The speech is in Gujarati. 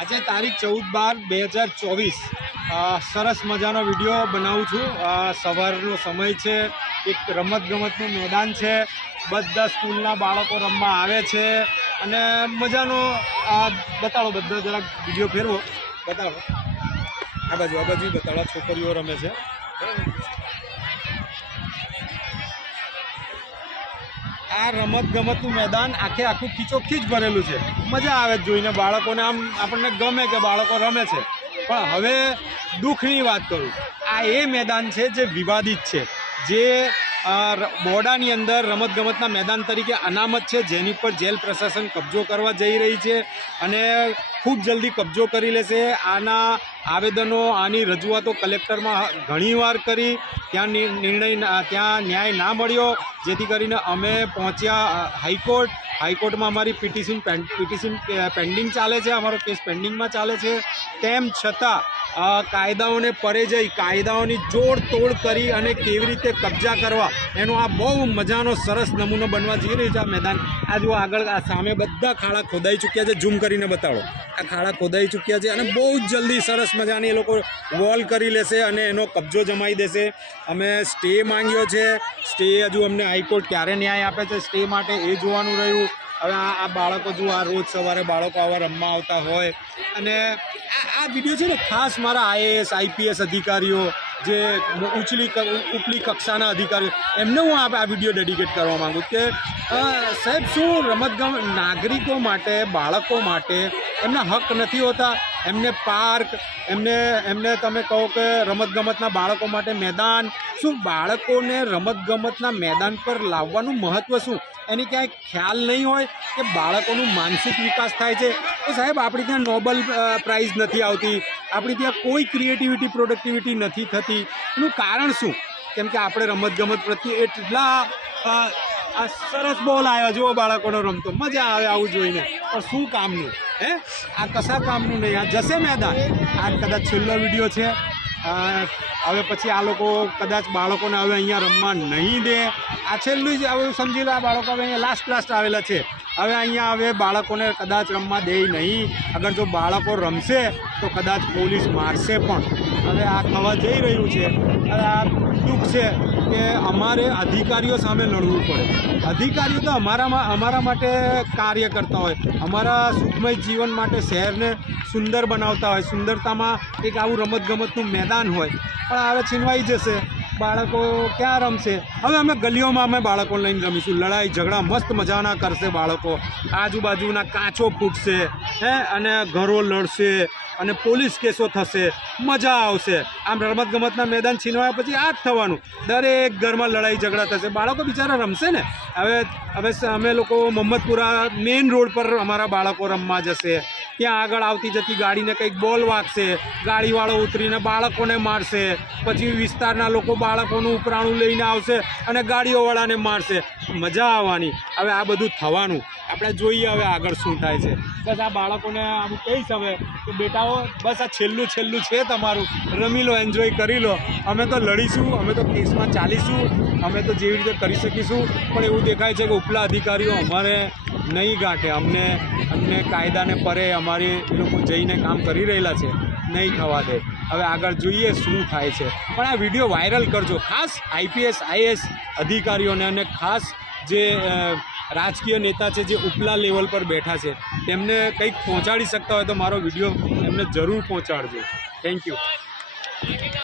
આજે તારીખ 14/12/2024 સરસ મજાનો વિડીયો બનાવું છું। સવારનો સમય છે, એક રમતગમતનું મેદાન છે, બધા સ્કૂલના બાળકો રમવા આવે છે અને મજાનો બતાડો, બધા જરાક વિડીયો ફેરવો, બતાડો આ બાજુ બતાડો, છોકરીઓ રમે છે। આ રમતગમતનું મેદાન આખું ખીચોખીચ ભરેલું છે, મજા આવે જોઈને, બાળકોને આમ આપણને ગમે કે બાળકો રમે છે। પણ હવે દુઃખની વાત કરું, આ એ મેદાન છે જે વિવાદિત છે, જે બોર્ડાની અંદર રમતગમતના મેદાન તરીકે અનામત છે, જેની પર જેલ પ્રશાસન કબજો કરવા જઈ રહી છે અને ખૂબ જલ્દી કબજો કરી લેશે। આના આવેદનો, આની રજૂઆતો કલેક્ટરમાં ઘણીવાર કરી, ત્યાં ત્યાં ન્યાય ના મળ્યો, જેથી કરીને અમે પહોંચ્યા હાઈકોર્ટમાં અમારી પિટિશન પેન્ડિંગ ચાલે છે, અમારો કેસ પેન્ડિંગમાં ચાલે છે। તેમ છતાં કાયદાઓને પરે જઈ કાયદાઓની જોડતોડ કરી અને કેવી રીતે કબજા કરવા, એનો આ બહુ મજાનો સરસ નમૂનો બનવા જઈ રહ્યું છે આ મેદાન। આ જો આગળ આ સામે બધા ખાડા ખોદાઈ ચૂક્યા છે, ઝૂમ કરીને બતાડો, આ ખાડા ખોદાઈ ચૂક્યા છે અને બહુ જ જલ્દી સરસ મજાની એ લોકો વોલ કરી લેશે અને એનો કબજો જમાઈ દેશે। અમે સ્ટે માંગ્યો છે, સ્ટે હજુ અમને હાઈકોર્ટ ક્યારે ન્યાય આપે છે સ્ટે માટે એ જોવાનું રહ્યું। હવે આ બાળકો જો આ રોજ સવારે બાળકો આવા રમવા આવતા હોય અને આ વિડીયો છે ને ખાસ મારા IAS IPS અધિકારીઓ, જે ઉપલી કક્ષાના અધિકારીઓ, એમને હું આ વિડીયો ડેડિકેટ કરવા માગું કે સાહેબ, શું રમતગમત નાગરિકો માટે, બાળકો માટે એમના હક નથી હોતા? એમને પાર્ક, એમને તમે કહો કે રમતગમતના બાળકો માટે મેદાન, શું બાળકોને રમતગમતના મેદાન પર લાવવાનું મહત્ત્વ શું, એની ક્યાંય ખ્યાલ નહીં હોય કે બાળકોનું માનસિક વિકાસ થાય છે? તો સાહેબ, આપણી ત્યાં નોબલ પ્રાઇઝ નથી આવતી, આપણી ત્યાં કોઈ ક્રિએટિવિટી પ્રોડક્ટિવિટી નથી થતી, એનું કારણ શું? કેમ કે આપણે રમતગમત પ્રત્યે એટલા આ સરસ બોલ આવ્યો, જુઓ બાળકોનો રમતો, મજા આવે આવું જોઈને, પણ શું કામનું? આ કશા કામનું નહીં, આ જશે મેદાન। આ કદાચ છેલ્લો વિડીયો છે, હવે પછી આ લોકો કદાચ બાળકોને હવે અહીંયા રમવા નહીં દે, આ છેલ્લું જ હવે સમજી લો, આ બાળકો હવે અહીંયા લાસ્ટ આવેલા છે, હવે અહીંયા હવે બાળકોને કદાચ રમવા દે નહીં। અગર જો બાળકો રમશે તો કદાચ પોલીસ મારશે પણ। હવે આ થવા જઈ રહ્યું છે, આ દુઃખ છે કે અમારે અધિકારીઓ સામે લડવું પડે। અધિકારીઓ તો અમારા માટે કાર્ય કરતા હોય, અમારા સુખમય જીવન માટે શહેરને સુંદર બનાવતા હોય, સુંદરતામાં એક આવું રમતગમતનું મેદાન હોય, પણ હવે છીનવાઈ જશે, બાળકો ક્યાં રમશે? હવે અમે ગલીઓમાં અમે બાળકો લઈને રમીશું, લડાઈ ઝઘડા મસ્ત મજાના કરશે બાળકો, આજુબાજુના કાચો ફૂટશે અને ઘરો લડશે અને પોલીસ કેસો થશે, મજા આવશે। આમ રમતગમતના મેદાન છીનવાયા પછી આ જ થવાનું, દરેક ઘરમાં લડાઈ ઝઘડા થશે, બાળકો બિચારા રમશે ને? હવે અમે લોકો મોહમ્મદપુરા મેઇન રોડ પર અમારા બાળકો રમવા જશે, ત્યાં આગળ આવતી જતી ગાડીને કંઈક બોલ વાગશે, ગાડીવાળો ઉતરીને બાળકોને મારશે, પછી વિસ્તારના લોકો બાળકોનું ઉપરાણું લઈને આવશે અને ગાડીઓવાળાને મારશે, મજા આવવાની। હવે આ બધું થવાનું, આપણે જોઈએ હવે આગળ શું થાય છે। બસ આ બાળકોને આમ કહીશ હવે કે બેટાઓ, બસ આ છેલ્લું છે તમારું, રમી લો, એન્જોય કરી લો, અમે તો લડીશું, અમે તો કેસમાં ચાલીશું, અમે તો જેવી રીતે કરી શકીશું, પણ એવું દેખાય છે કે ઉપલા અધિકારીઓ અમારે નહીં ગાંઠે, અમને કાયદાને પરે અમારી એ લોકો જઈને કામ કરી રહેલા છે, નહીં થવા દે। હવે આગળ જોઈએ શું થાય છે, પણ આ વિડીયો વાયરલ કરજો, ખાસ IPS IAS અધિકારીઓને અને ખાસ જે રાજકીય નેતા છે, જે ઉપલા લેવલ પર બેઠા છે, તેમને કંઈક પહોંચાડી શકતા હોય તો મારો વિડીયો એમને જરૂર પહોંચાડજો। Thank you.